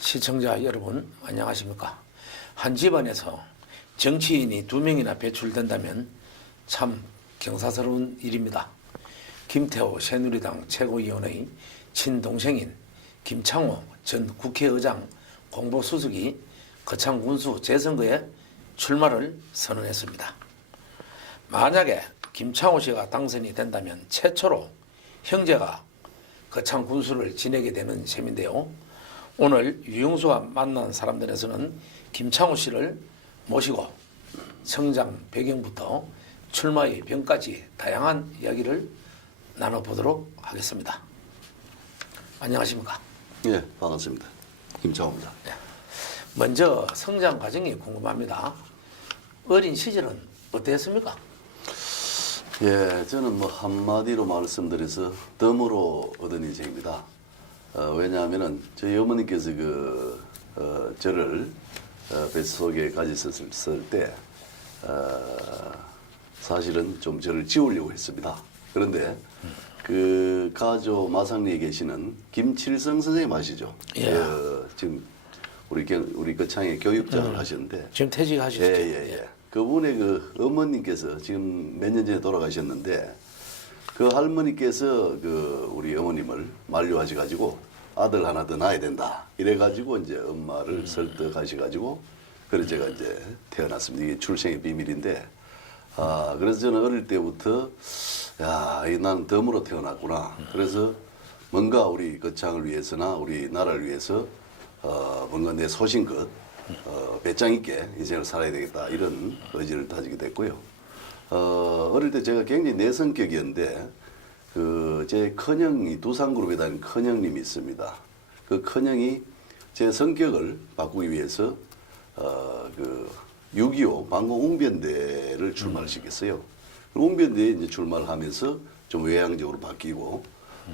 시청자 여러분 안녕하십니까. 한 집안에서 정치인이 2명이나 배출된다면 참 경사스러운 일입니다. 김태호 새누리당 최고위원의 친동생인 김창호 전 국회의장 공보수석이 거창 군수 재선거에 출마를 선언했습니다. 만약에 김창호 씨가 당선이 된다면 최초로 형제가 거창 군수를 지내게 되는 셈인데요. 오늘 유영수가 만난 사람들에서는 김창호 씨를 모시고 성장 배경부터 출마의 병까지 다양한 이야기를 나눠보도록 하겠습니다. 안녕하십니까? 예, 반갑습니다. 김창호입니다. 먼저 성장 과정이 궁금합니다. 어린 시절은 어땠습니까? 예, 저는 뭐 한마디로 말씀드려서 덤으로 얻은 인생입니다. 왜냐하면은 저희 어머니께서 저를 뱃속에 가지셨을 때 사실은 좀 저를 지우려고 했습니다. 그런데 그 가조 마상리에 계시는 김칠성 선생님 아시죠? 예. 지금 우리 거창에 교육장을 하셨는데 지금 퇴직하셨죠? 예. 그분의 그 어머님께서 지금 몇 년 전에 돌아가셨는데 그 할머니께서 우리 어머님을 만류하셔 가지고 아들 하나 더 낳아야 된다 이래 가지고 이제 엄마를 설득하셔 가지고 그래서 제가 이제 태어났습니다. 이게 출생의 비밀인데 그래서 저는 어릴 때부터 나는 덤으로 태어났구나. 그래서 뭔가 우리 거창을 위해서나 우리 나라를 위해서 뭔가 내 소신껏 배짱 있게 인생을 살아야 되겠다 이런 의지를 다지게 됐고요. 어릴 때 제가 굉장히 내성격이었는데 제 큰형이 두산그룹에 다니는 큰형님이 있습니다. 그 큰형이 제 성격을 바꾸기 위해서 6.25 방공웅변대를 출마를 시켰어요. 웅변대에 이제 출마를 하면서 좀 외향적으로 바뀌고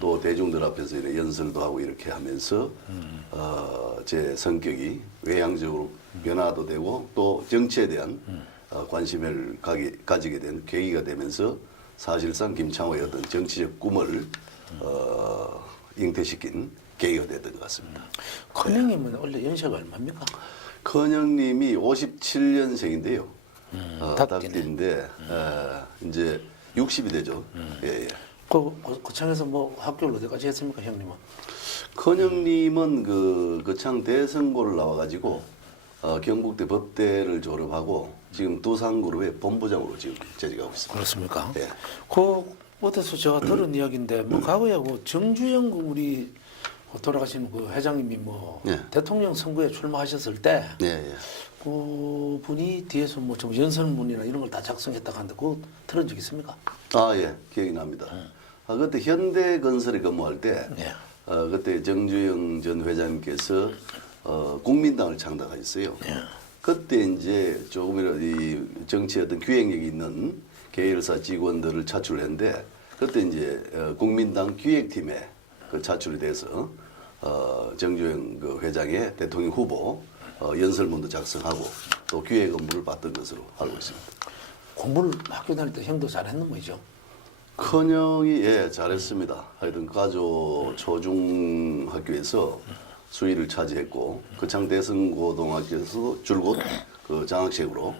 또 대중들 앞에서 이렇게 연설도 하고 이렇게 하면서 제 성격이 외향적으로 변화도 되고 또 정치에 대한 관심을 가지게 된 계기가 되면서 사실상 김창호의 어떤 정치적 꿈을 잉태시킨 계기가 됐던 것 같습니다. 큰형님은 원래 연세가 얼마입니까? 큰형님이 57년생인데요. 닭띠네. 닭띠인데 이제 60이 되죠. 예. 거창에서 뭐 학교를 어디까지 했습니까, 형님은? 큰형님은 거창 대성고를 나와가지고 경북대 법대를 졸업하고 지금 두산그룹의 본부장으로 지금 재직하고 있습니다. 그렇습니까? 예. 어디서 제가 들은 이야기인데 뭐 과거에 정주영 우리 돌아가신 회장님이 예. 대통령 선거에 출마하셨을 때 예. 그분이 뒤에서 좀 연설문이나 이런 걸 다 작성했다고 하는데 그거 들은 적 있습니까? 예, 기억이 납니다. 그때 현대건설에 근무할 때 예. 그때 정주영 전 회장님께서 국민당을 창당하셨어요. 예. 그때 이제 조금이라도 이 정치에 어떤 기획력이 있는 계열사 직원들을 차출했는데 그때 이제 국민당 기획팀에 차출이 돼서 정주영 회장의 대통령 후보 연설문도 작성하고 또 기획 업무를 받던 것으로 알고 있습니다. 공부를 학교 다닐 때 형도 잘했는 모이죠? 큰형이 잘했습니다. 하여튼 가조 초중학교에서 수위를 차지했고 거창 대성고등학교에서도 줄곧 장학생으로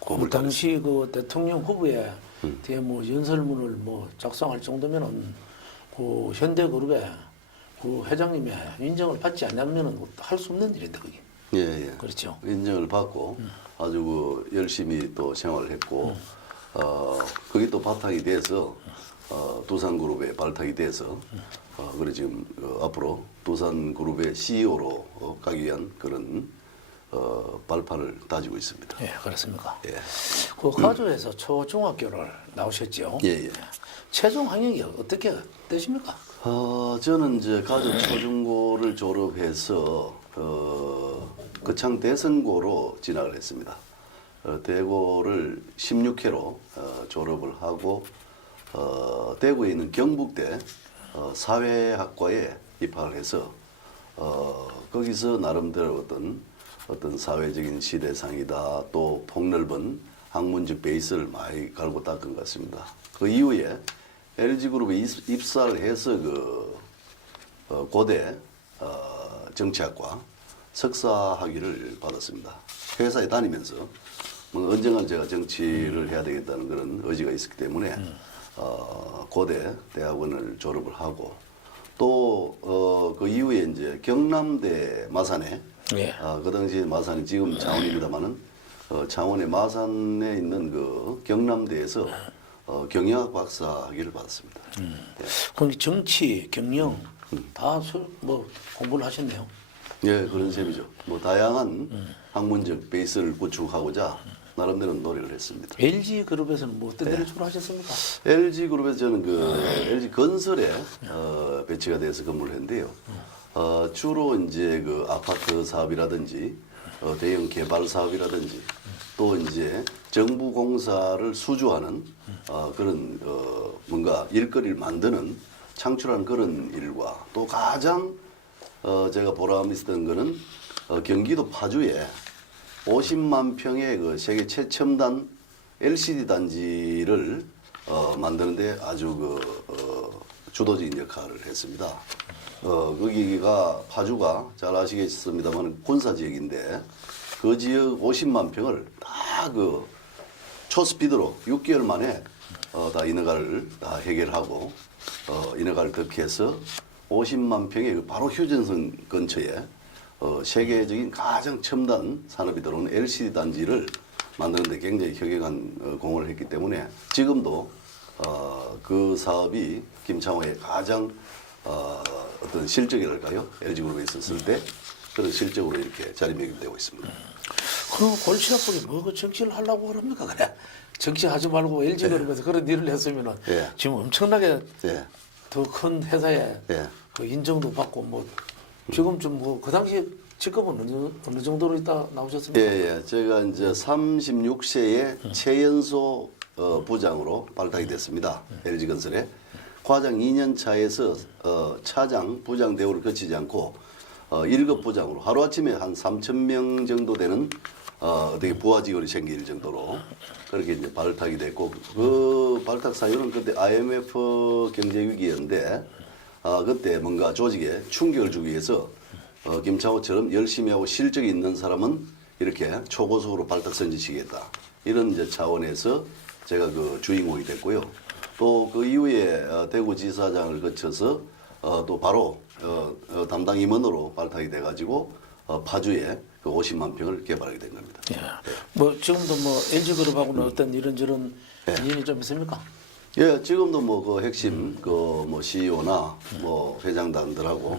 그 당시 대통령 후보에 뒤에 연설문을 작성할 정도면은 현대그룹의 회장님의 인정을 받지 않으면은 할 수 없는 일인데 그게. 예. 그렇죠. 인정을 받고 아주 열심히 또 생활을 했고 그게 또 바탕이 돼서 두산그룹의 발탁이 돼서 그래 지금 앞으로 두산그룹의 CEO로 가기 위한 그런 발판을 다지고 있습니다. 예, 그렇습니까? 예. 가조에서 초중학교를 나오셨죠? 예. 최종 학력이 어떻게 되십니까? 저는 이제 가족 초중고를 졸업해서 거창 대성고로 진학을 했습니다. 대고를 16회로 졸업을 하고 대구에 있는 경북대 사회학과에 입학을 해서 거기서 나름대로 어떤 사회적인 시대상이다 또 폭넓은 학문적 베이스를 많이 갈고 닦은 것 같습니다. 그 이후에 LG그룹에 입사를 해서 고대 정치학과 석사 학위를 받았습니다. 회사에 다니면서 뭐 언젠간 제가 정치를 해야 되겠다는 그런 의지가 있었기 때문에 고대 대학원을 졸업을 하고 또 그 이후에 이제 경남대 마산에 예. 그 당시에 마산이 지금 창원입니다만은 창원의 마산에 있는 그 경남대에서 경영학 박사 학위를 받았습니다. 예. 그럼 정치, 경영 다 뭐 공부를 하셨네요. 예, 그런 셈이죠. 뭐 다양한 학문적 베이스를 구축하고자 나름대로 노력을 했습니다. LG 그룹에서는 뭐 어떤 일을 주로 하셨습니까? LG 그룹에서 저는 그 LG 건설에 배치가 돼서 근무를 했는데요. 주로 이제 그 아파트 사업이라든지 대형 개발 사업이라든지 또 이제 정부 공사를 수주하는 그런 뭔가 일거리를 만드는 창출하는 그런 일과 또 가장 제가 보람 있었던 거는 경기도 파주에 50만 평의 그 세계 최첨단 LCD 단지를 만드는데 아주 주도적인 역할을 했습니다. 거기가 파주가 잘 아시겠습니다만 군사 지역인데 그 지역 50만 평을 다 그 초스피드로 6개월 만에 다 인허가를 다 해결하고 인허가를 득해서 50만 평의 그 바로 휴전선 근처에 세계적인 가장 첨단 산업이 들어오는 LCD 단지를 만드는데 굉장히 혁혁한 공헌을 했기 때문에 지금도 그 사업이 김창호의 가장 어떤 실적이랄까요? LG그룹에 있었을 때 그런 실적으로 이렇게 자리매김되고 있습니다. 그럼 골치 아프게 뭐 그 정치를 하려고 그럽니까? 그래. 정치하지 말고 LG그룹에서 그런 일을 했으면은 예. 지금 엄청나게 예. 더 큰 회사에 예. 그 인정도 받고 뭐 지금 좀 뭐 그 당시 직급은 어느 정도로 있다 나오셨습니까? 예. 제가 이제 36세에 최연소 부장으로 발탁이 됐습니다. LG건설에. 과장 2년 차에서 차장, 부장 대우를 거치지 않고 1급 부장으로 하루아침에 한 3,000명 정도 되는 어떻게 부하직원이 생길 정도로 그렇게 이제 발탁이 됐고 그 발탁 사유는 그때 IMF 경제 위기였는데 그때 뭔가 조직에 충격을 주기 위해서 김창호처럼 열심히 하고 실적이 있는 사람은 이렇게 초고속으로 발탁 선지시키겠다 이런 이제 차원에서 제가 그 주인공이 됐고요. 또 그 이후에 대구지사장을 거쳐서 또 바로 담당 임원으로 발탁이 돼가지고 파주에 그 50만 평을 개발하게 된 겁니다. 예. 뭐 지금도 뭐 LG그룹하고는 어떤 이런저런 인연이 좀 있습니까? 예, 지금도 뭐 그 핵심 그 뭐 CEO나 뭐 회장단들하고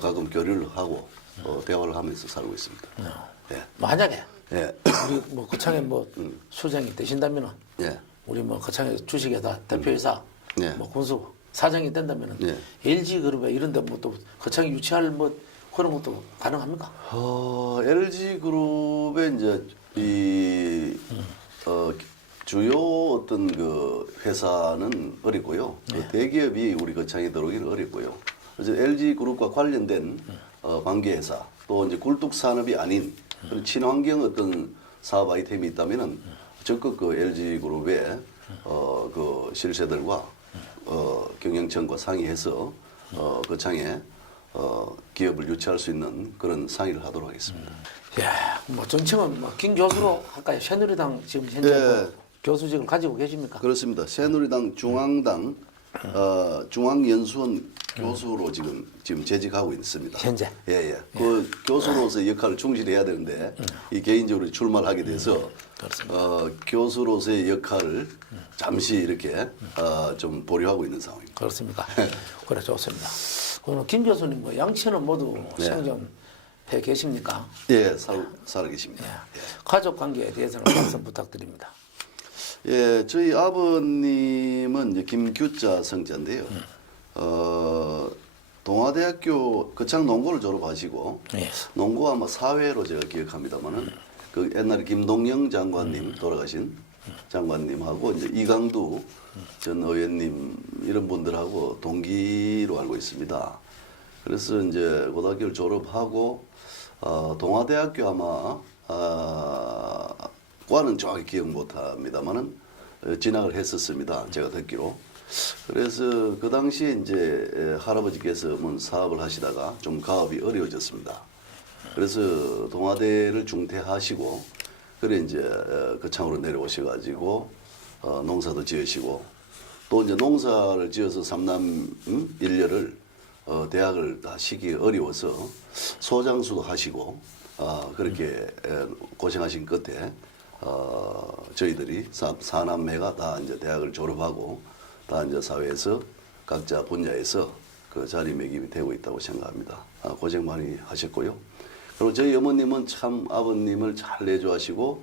가끔 교류를 하고 대화를 하면서 살고 있습니다. 예. 만약에 예. 우리 뭐 거창에 뭐 수장이 되신다면은 예. 우리 뭐 거창에 주식회사 대표이사 예. 뭐 군수 사장이 된다면은 예. LG그룹에 이런데 뭐 또 거창에 유치할 뭐 그런 것도 가능합니까? LG그룹의 이제 주요 어떤 그 회사는 어렵고요. 그 대기업이 우리 거창에 들어오기는 어렵고요. 그래서 LG그룹과 관련된 관계회사 또 이제 굴뚝 산업이 아닌 그런 친환경 어떤 사업 아이템이 있다면은 적극 그 LG그룹의 그 실세들과 경영청과 상의해서 거창에 기업을 유치할 수 있는 그런 상의를 하도록 하겠습니다. 야, 뭐 정청은 뭐 김 교수로 할까요? 새누리당 지금 현재 예. 뭐 교수직을 가지고 계십니까? 그렇습니다. 새누리당 중앙당 중앙연수원 교수로 지금 재직하고 있습니다. 현재? 예. 그 교수로서의 역할을 충실히 해야 되는데 이 개인적으로 출마를 하게 돼서 교수로서의 역할을 잠시 이렇게 좀 보류하고 있는 상황입니다. 그렇습니까? 그래 좋습니다. 그럼 김 교수님 뭐 양치는 모두 생존해 계십니까? 예, 살아 계십니다. 예. 가족 관계에 대해서는 말씀 부탁드립니다. 예, 저희 아버님은 이제 김규자 성자인데요. 동아대학교 거창 농고를 졸업하시고 예. 농고 아마 사회로 제가 기억합니다만은 그 옛날에 김동영 장관님 돌아가신 장관님하고 이제 이강두 전 의원님 이런 분들하고 동기로 알고 있습니다. 그래서 이제 고등학교를 졸업하고 동아대학교 아마 과는 정확히 기억 못합니다만은 진학을 했었습니다. 제가 듣기로. 그래서 그 당시에 이제 할아버지께서 뭐 사업을 하시다가 좀 가업이 어려워졌습니다. 그래서 동아대를 중퇴하시고 그래 이제 거창으로 내려오셔가지고 농사도 지으시고 또 이제 농사를 지어서 삼남 일녀를 대학을 다 시기 어려워서 소장수도 하시고 그렇게 고생하신 끝에 저희들이 사남매가 다 이제 대학을 졸업하고 다 이제 사회에서 각자 분야에서 그 자리매김이 되고 있다고 생각합니다. 고생 많이 하셨고요. 그리고 저희 어머님은 참 아버님을 잘 내조하시고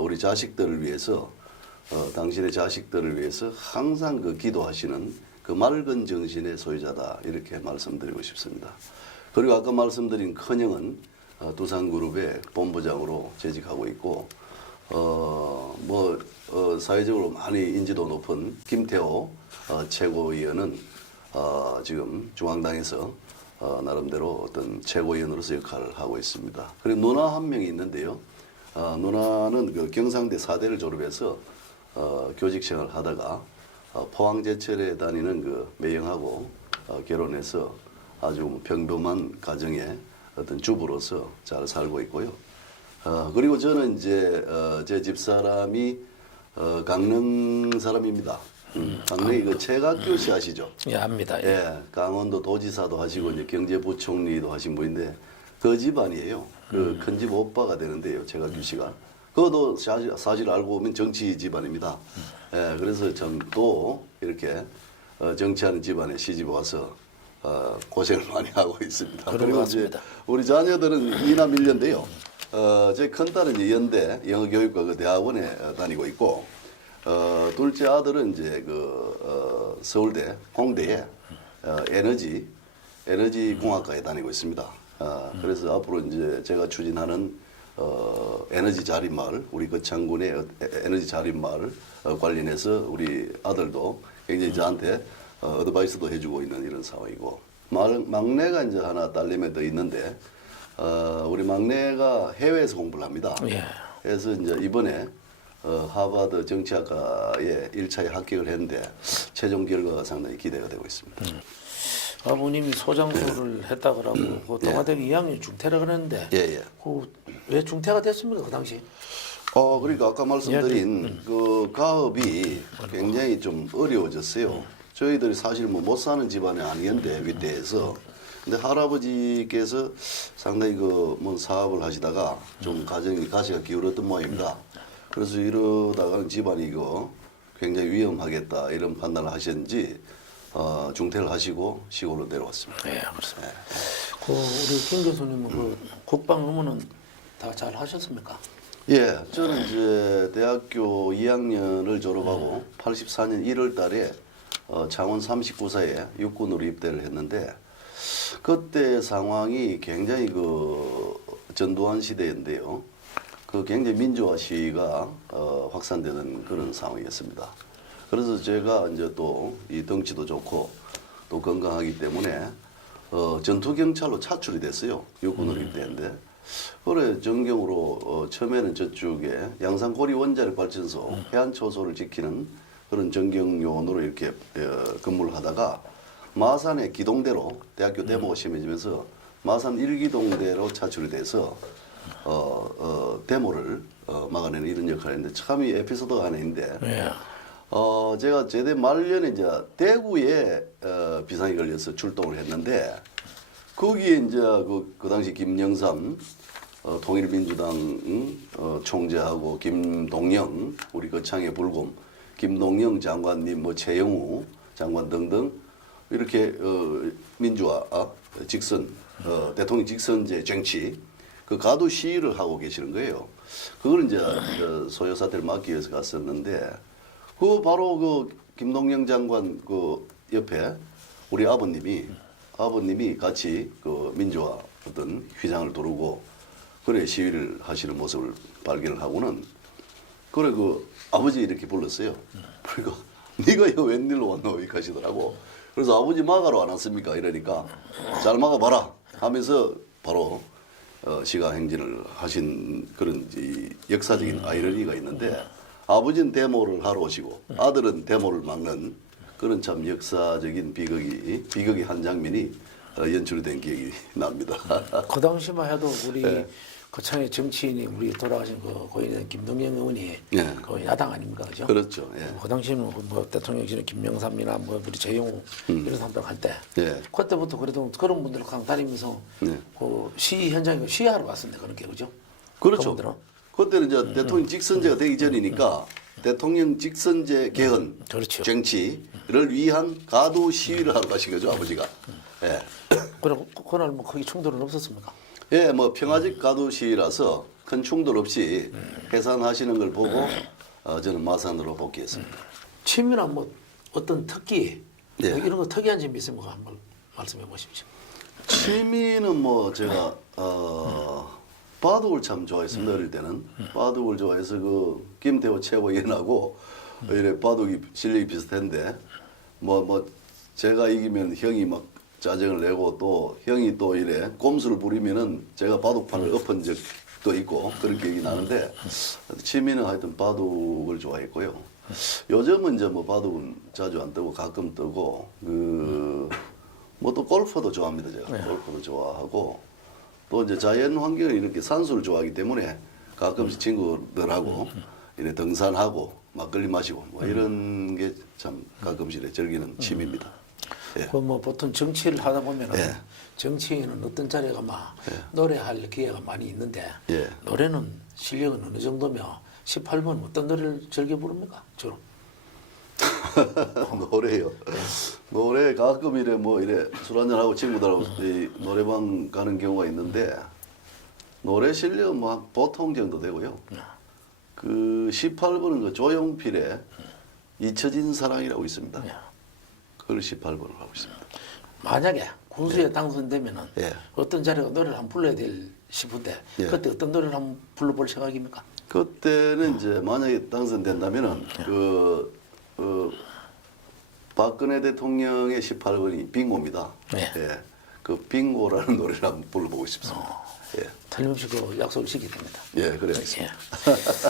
우리 자식들을 위해서 당신의 자식들을 위해서 항상 그 기도하시는 그 맑은 정신의 소유자다 이렇게 말씀드리고 싶습니다. 그리고 아까 말씀드린 큰형은 두산그룹의 본부장으로 재직하고 있고 사회적으로 많이 인지도 높은 김태호 최고위원은 지금 중앙당에서 나름대로 어떤 최고위원으로서 역할을 하고 있습니다. 그리고 누나 한 명이 있는데요. 누나는 그 경상대 4대를 졸업해서 교직 생활을 하다가 포항제철에 다니는 그 매형하고 결혼해서 아주 평범한 가정의 어떤 주부로서 잘 살고 있고요. 그리고 저는 이제 제 집사람이 강릉 사람입니다. 강릉이 그 최각규 씨 아시죠? 예, 압니다. 예. 예, 강원도 도지사도 하시고 이제 경제부총리도 하신 분인데 그 집안이에요. 그 큰 집 오빠가 되는데요, 최각규 씨가. 그것도 사실 알고 보면 정치 집안입니다. 예, 그래서 참 또 이렇게 정치하는 집안에 시집 와서 고생을 많이 하고 있습니다. 그리고 이제 우리 자녀들은 이남 1년인데요. 제 큰딸은 이제 연대 영어교육과 그 대학원에 다니고 있고, 둘째 아들은 이제 서울대 공대에 에너지 공학과에 다니고 있습니다. 그래서 앞으로 이제 제가 추진하는 에너지 자립마을, 우리 거창군의 에너지 자립마을 관련해서 우리 아들도 굉장히 저한테 어드바이스도 해주고 있는 이런 상황이고, 막내가 이제 하나 딸내미 더 있는데, 우리 막내가 해외에서 공부를 합니다. 예. 그래서 이제 이번에 하버드 정치학과에 1차에 합격을 했는데 최종 결과가 상당히 기대가 되고 있습니다. 아버님이 소장수를 했다 그러고 그 동아대학 2학년 중퇴라 그랬는데 예. 왜 중퇴가 됐습니까 그 당시? 그러니까 아까 말씀드린 그 가업이 굉장히 좀 어려워졌어요. 저희들이 사실 뭐 못 사는 집안이 아니었는데 윗대에서. 근데 할아버지께서 상당히 뭐 사업을 하시다가 좀 가정이 가시가 기울었던 모양입니다. 그래서 이러다가는 집안이 이거 굉장히 위험하겠다 이런 판단을 하셨는지 중퇴를 하시고 시골로 내려왔습니다. 네, 그렇습니다. 우리 김 교수님은 그 국방 의무는 다 잘 하셨습니까? 예, 저는 이제 대학교 2학년을 졸업하고 84년 1월 달에 창원 39사에 육군으로 입대를 했는데 그때 상황이 굉장히 전두환 시대인데요. 굉장히 민주화 시위가 확산되는 그런 상황이었습니다. 그래서 제가 이제 또 이 덩치도 좋고 또 건강하기 때문에 전투 경찰로 차출이 됐어요. 육군으로 입대했는데. 그래 전경으로 처음에는 저쪽에 양산고리 원자력 발전소 해안초소를 지키는 그런 전경요원으로 이렇게 근무를 하다가 마산의 기동대로 대학교 대모가 심해지면서 마산 1기동대로 차출이 돼서 데모를 막아내는 이런 역할을 했는데 참 이 에피소드가 하나 있는데 제가 제대 말년에 이제 대구에 비상이 걸려서 출동을 했는데 거기에 이제 그 당시 김영삼 통일민주당 총재하고 김동영 우리 거창의 불곰 김동영 장관님 뭐 최영우 장관 등등 이렇게 민주화 직선 대통령 직선제 정치 그 가두 시위를 하고 계시는 거예요. 그걸 이제 소요 사태를 막기 위해서 갔었는데 바로 김동영 장관 옆에 우리 아버님이 같이 민주화 어떤 휘장을 두르고 그래 시위를 하시는 모습을 발견을 하고는 그래 아버지 이렇게 불렀어요. 그러니까 네가 이거 웬일로 왔노 이렇게 하시더라고. 그래서 아버지 막아러 안 왔습니까? 이러니까 잘 막아봐라 하면서 바로 시가 행진을 하신 그런 역사적인 아이러니가 있는데 아버지는 데모를 하러 오시고 아들은 데모를 막는 그런 참 역사적인 비극의 한 장면이 연출이 된 기억이 납니다. 그 당시만 해도 우리 네. 거창의 정치인이 우리 돌아가신 그 고인의 김동연 의원이 네. 그 야당 아닙니까, 그죠? 그렇죠. 예. 그 당시에는 뭐 대통령실은 김명삼이나 뭐 우리 재용우 이런 사람들 할 때, 예. 그때부터 그래도 그런 분들 항상 다니면서 네. 그 시위 현장에 시위하러 왔었는데 그렇게 그죠? 그렇죠. 그분들은? 그때는 이제 대통령 직선제가 되기 전이니까 대통령 직선제 개헌 그렇죠. 정치를 위한 가도 시위를 하러 가신 거죠, 아버지가. 예. 그리고 그날 뭐 거기 충돌은 없었습니까? 예, 뭐 평화적 가도 시위라서 큰 충돌 없이 해산하시는 걸 보고 저는 마산으로 복귀했습니다. 취미나 뭐 어떤 특기 네. 뭐 이런 거 특이한 점이 있으면 한번 말씀해 보십시오. 취미는 뭐 제가 바둑을 참 좋아했습니다. 어릴 때는 바둑을 좋아해서 그 김태호 최고위원하고 이래 바둑이 실력이 비슷한데 뭐 제가 이기면 형이 막 짜증을 내고 또 형이 또 이래 꼼수를 부리면은 제가 바둑판을 엎은 적도 있고 그런 기억이 나는데 취미는 하여튼 바둑을 좋아했고요. 요즘은 이제 뭐 바둑은 자주 안 뜨고 가끔 뜨고 뭐 또 골프도 좋아합니다. 제가 골프도 좋아하고 또 이제 자연 환경을 이렇게 산수를 좋아하기 때문에 가끔씩 친구들하고 이래 등산하고 막걸리 마시고 뭐 이런 게 참 가끔씩 이래 즐기는 취미입니다. 예. 그 뭐 보통 정치를 하다 보면은 예. 정치인은 어떤 자리가 막 노래할 기회가 많이 있는데 예. 노래는 실력은 어느 정도며 18번 어떤 노래를 즐겨 부릅니까 주로? 노래요. 노래 가끔 이래 뭐 이래 술 한잔 하고 친구들하고 이 노래방 가는 경우가 있는데 노래 실력은 뭐 한 보통 정도 되고요. 그 18번은 그 조용필의 잊혀진 사랑이라고 있습니다. 그걸 18번을 하고 있습니다. 만약에 군수에 당선되면은 예. 어떤 자리가 노래를 한번 불러야 될 싶은데 예. 그때 어떤 노래를 한번 불러볼 생각입니까? 그때는 이제 만약에 당선된다면은 박근혜 대통령의 18번이 빙고입니다. 네. 예. 그 빙고라는 노래를 한번 불러보고 싶습니다. 예. 틀림없이 그 약속을 지켜야 됩니다. 예, 그래야겠습니다.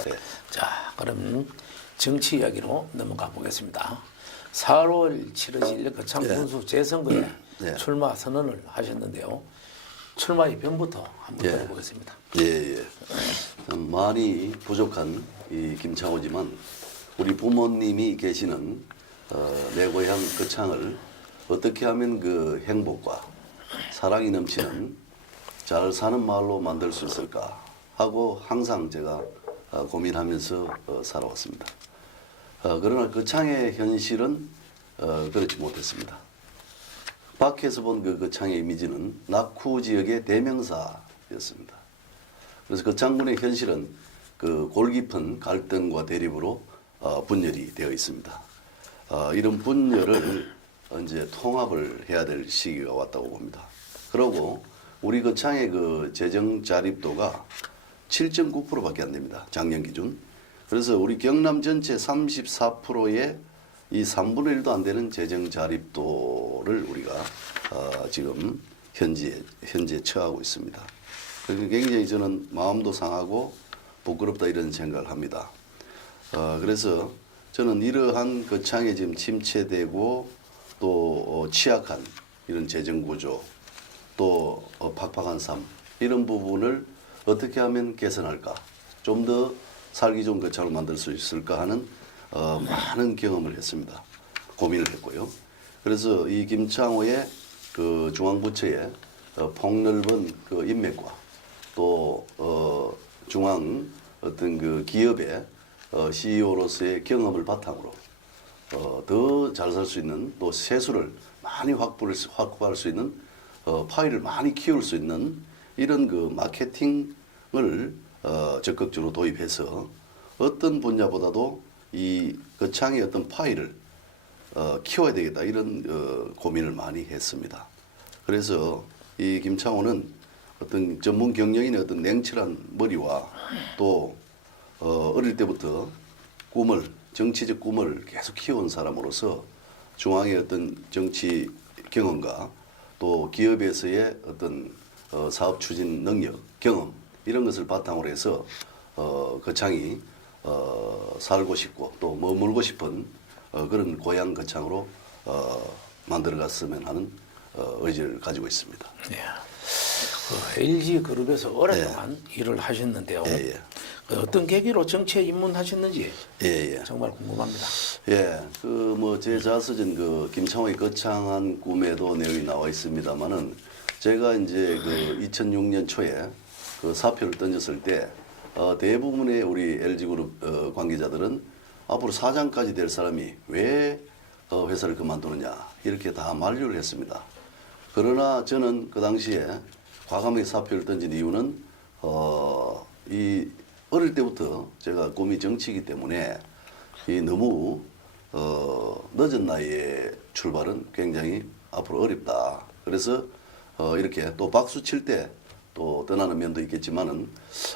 예. 자, 그럼 정치 이야기로 넘어가 보겠습니다. 4월 치러질 거창 군수 재선거에 예. 출마 선언을 하셨는데요. 출마의 변부터 한번 예. 들어보겠습니다. 예. 참 많이 부족한 이 김창호지만 우리 부모님이 계시는 내 고향 거창을 어떻게 하면 그 행복과 사랑이 넘치는 잘 사는 마을로 만들 수 있을까 하고 항상 제가 고민하면서 살아왔습니다. 그러나 거창의 현실은 그렇지 못했습니다. 밖에서 본 그 거창의 이미지는 낙후 지역의 대명사였습니다. 그래서 거창군의 현실은 그 골깊은 갈등과 대립으로 분열이 되어 있습니다. 이런 분열을 이제 통합을 해야 될 시기가 왔다고 봅니다. 그리고 우리 거창의 그 재정 자립도가 7.9%밖에 안 됩니다. 작년 기준. 그래서 우리 경남 전체 34%의 이 3분의 1도 안 되는 재정 자립도를 우리가 지금 현재 처하고 있습니다. 그래서 굉장히 저는 마음도 상하고 부끄럽다 이런 생각을 합니다. 그래서 저는 이러한 거창에 지금 침체되고 또 취약한 이런 재정 구조 또 팍팍한 삶 이런 부분을 어떻게 하면 개선할까 좀 더 살기 좋은 거창을 만들 수 있을까 하는 많은 경험을 했습니다. 고민을 했고요. 그래서 이 김창호의 그 중앙부처의 폭넓은 그 인맥과 또 중앙 어떤 그 기업의 CEO로서의 경험을 바탕으로 더 잘 살 수 있는 또 세수를 많이 확보할 수 있는 파일을 많이 키울 수 있는 이런 그 마케팅을 적극적으로 도입해서 어떤 분야보다도 이 거창의 어떤 파일을 키워야 되겠다 이런 고민을 많이 했습니다. 그래서 이 김창호는 어떤 전문 경영인의 어떤 냉철한 머리와 또 어릴 때부터 정치적 꿈을 계속 키워온 사람으로서 중앙의 어떤 정치 경험과 또 기업에서의 어떤 사업 추진 능력, 경험 이런 것을 바탕으로 해서 거창이 살고 싶고 또 머물고 싶은 그런 고향 거창으로 만들어갔으면 하는 의지를 가지고 있습니다. 예. 그 LG 그룹에서 오랫동안 일을 하셨는데요. 예, 예. 그 어떤 계기로 정치에 입문하셨는지 예, 예. 정말 궁금합니다. 예, 그 뭐 제 자서전 그 김창호의 거창한 꿈에도 내용이 나와 있습니다만은 제가 이제 그 2006년 초에 그 사표를 던졌을 때 대부분의 우리 LG그룹 관계자들은 앞으로 사장까지 될 사람이 왜 회사를 그만두느냐 이렇게 다 만류를 했습니다. 그러나 저는 그 당시에 과감하게 사표를 던진 이유는 이 어릴 때부터 제가 꿈이 정치이기 때문에 이 너무 늦은 나이에 출발은 굉장히 앞으로 어렵다. 그래서 이렇게 또 박수 칠 때 또 떠나는 면도 있겠지만은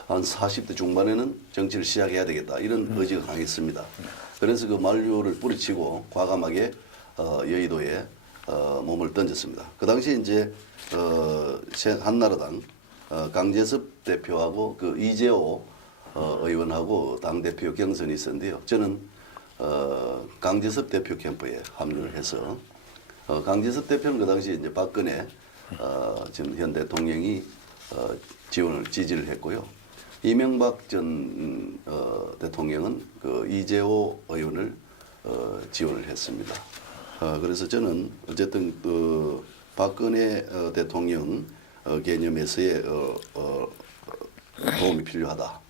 한 40대 중반에는 정치를 시작해야 되겠다. 이런 의지가 강했습니다. 그래서 그 만류를 뿌리치고 과감하게 여의도에 몸을 던졌습니다. 그 당시에 이제 한나라당 강재섭 대표하고 그 이재호 의원하고 당 대표 경선이 있었는데요. 저는 강재섭 대표 캠프에 합류를 해서 강재섭 대표는 그 당시에 이제 박근혜 지금 현 대통령이 지지를 했고요. 이명박 전 대통령은 그 이재호 의원을 지원을 했습니다. 그래서 저는 어쨌든 그 박근혜 대통령 개념에서의 도움이 필요하다.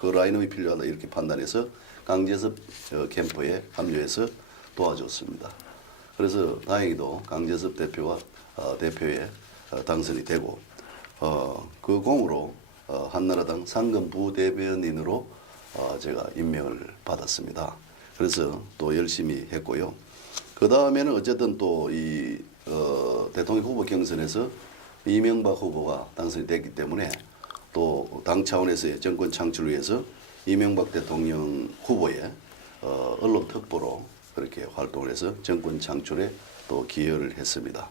그 라인업이 필요하다 이렇게 판단해서 강재섭 캠프에 합류해서 도와줬습니다. 그래서 다행히도 강재섭 대표와 대표에 당선이 되고 그 공으로 한나라당 상금 부대변인으로 제가 임명을 받았습니다. 그래서 또 열심히 했고요. 그 다음에는 어쨌든 또 이 대통령 후보 경선에서 이명박 후보가 당선이 됐기 때문에 또 당 차원에서의 정권 창출을 위해서 이명박 대통령 후보의 언론 특보로 그렇게 활동을 해서 정권 창출에 또 기여를 했습니다.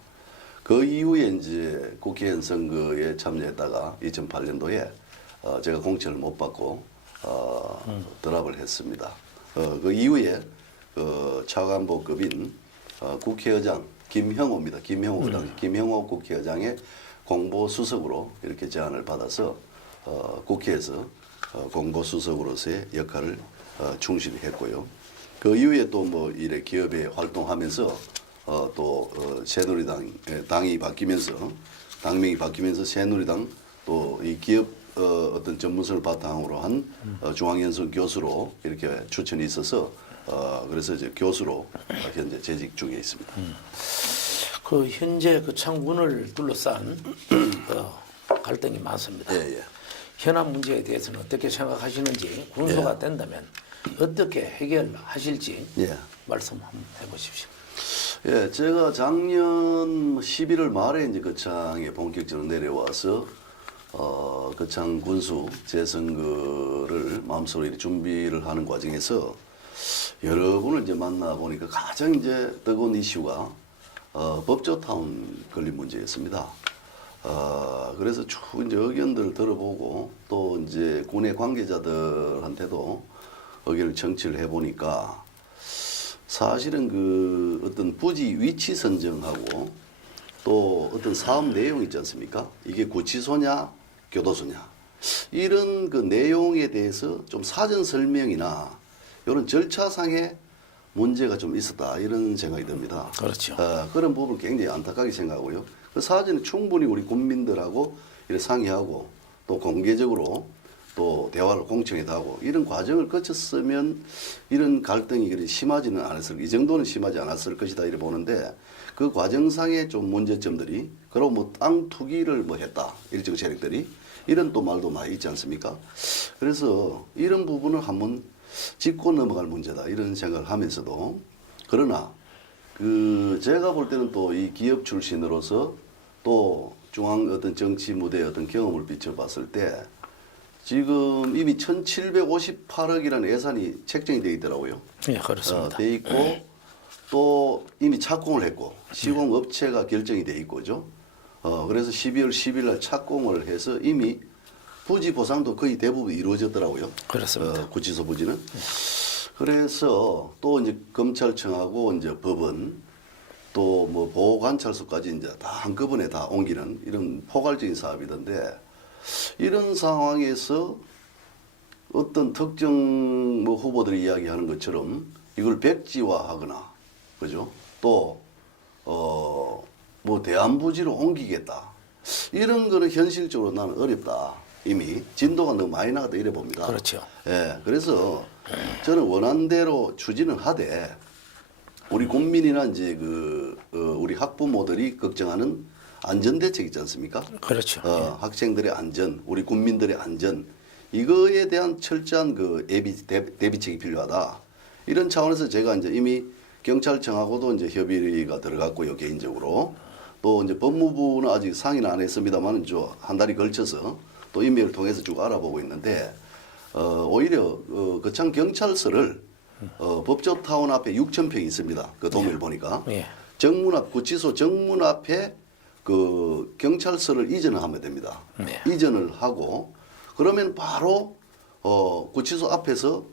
그 이후에 이제 국회의원 선거에 참여했다가 2008년도에 제가 공천을 못 받고 드랍을 했습니다. 그 이후에 차관보급인 국회의장 김형호입니다. 김형호 당시 김형호 국회의장의 공보수석으로 이렇게 제안을 받아서 국회에서 공보수석으로서의 역할을 충실히 했고요. 그 이후에 또 뭐 이래 기업에 활동하면서 또 새누리당 당이 바뀌면서 당명이 바뀌면서 새누리당 또 이 기업 어떤 전문성을 바탕으로 한 중앙연수원 교수로 이렇게 추천이 있어서 그래서 이제 교수로 현재 재직 중에 있습니다. 그 현재 그 창군을 둘러싼 갈등이 많습니다. 예, 예. 현안 문제에 대해서는 어떻게 생각하시는지 군소가 된다면 어떻게 해결하실지 예. 말씀 한번 해보십시오. 예, 제가 작년 11월 말에 이제 거창에 본격적으로 내려와서 거창 군수 재선거를 마음속으로 이렇게 준비를 하는 과정에서 여러 분을 이제 만나 보니까 가장 이제 뜨거운 이슈가 법조타운 건립 문제였습니다. 그래서 쭉 이제 의견들을 들어보고 또 이제 군의 관계자들한테도 의견을 청취를 해보니까 사실은 그 어떤 부지 위치 선정하고 또 어떤 사업 내용 있지 않습니까? 이게 구치소냐 교도소냐 이런 그 내용에 대해서 좀 사전 설명이나 이런 절차상의 문제가 좀 있었다 이런 생각이 듭니다. 그렇죠. 그런 부분을 굉장히 안타깝게 생각하고요. 그 사전에 충분히 우리 국민들하고 이렇게 상의하고 또 공개적으로 또 대화를 공청회도 하고 이런 과정을 거쳤으면 이런 갈등이 그리 심하지는 않았을 이 정도는 심하지 않았을 것이다 이렇게 보는데 그 과정상의 좀 문제점들이 그리고 뭐 땅 투기를 뭐 했다 일정 세력들이 이런 또 말도 많이 있지 않습니까? 그래서 이런 부분을 한번 짚고 넘어갈 문제다 이런 생각을 하면서도 그러나 그 제가 볼 때는 또 이 기업 출신으로서 또 중앙 어떤 정치 무대의 어떤 경험을 비춰봤을 때 지금 이미 1,758억이라는 예산이 책정이 되어 있더라고요. 예, 그렇습니다. 돼 있고 또 이미 착공을 했고 시공업체가 결정이 돼 있고죠. 그래서 12월 10일 날 착공을 해서 이미 부지 보상도 거의 대부분 이루어졌더라고요. 그렇습니다. 구치소 부지는. 그래서 또 이제 검찰청하고 이제 법원 또 뭐 보호관찰소까지 이제 다 한꺼번에 다 옮기는 이런 포괄적인 사업이던데 이런 상황에서 어떤 특정 뭐 후보들이 이야기하는 것처럼 이걸 백지화하거나 그죠? 또 뭐 대안부지로 옮기겠다 이런 거는 현실적으로 나는 어렵다. 이미 진도가 너무 많이 나갔다 이래 봅니다. 그렇죠. 예, 그래서 저는 원안대로 추진을 하되 우리 국민이나 이제 우리 학부모들이 걱정하는 안전대책 있지 않습니까? 그렇죠. 학생들의 안전, 우리 국민들의 안전 이거에 대한 철저한 그 대비책이 필요하다. 이런 차원에서 제가 이제 이미 경찰청하고도 이제 협의가 들어갔고요 개인적으로 또 이제 법무부는 아직 상의는 안 했습니다만 한 달이 걸쳐서 또 인맥을 통해서 쭉 알아보고 있는데 오히려 거창 경찰서를 법조타운 앞에 6,000평이 있습니다. 그 도면을 보니까 예. 정문 앞 구치소 정문 앞에 그 경찰서를 이전을 하면 됩니다. 네. 이전을 하고 그러면 바로 구치소 앞에서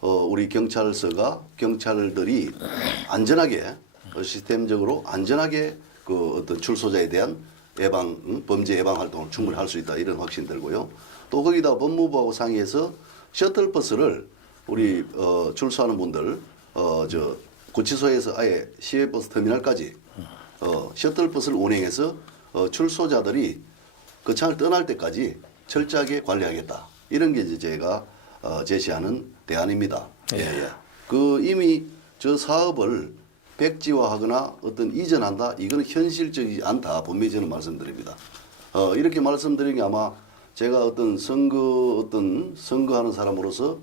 우리 경찰들이 안전하게 시스템적으로 안전하게 그 어떤 출소자에 대한 범죄 예방 활동을 충분히 할 수 있다 이런 확신 들고요. 또 거기다 법무부하고 상의해서 셔틀버스를 우리 출소하는 분들 구치소에서 아예 시외버스 터미널까지 셔틀버스를 운행해서 출소자들이 그 차를 떠날 때까지 철저하게 관리하겠다. 이런 게 이제 제가 제시하는 대안입니다. 예. 예. 그 이미 저 사업을 백지화하거나 어떤 이전한다. 이거는 현실적이지 않다. 분명히 저는 말씀드립니다. 이렇게 말씀드린 게 아마 제가 어떤 선거하는 사람으로서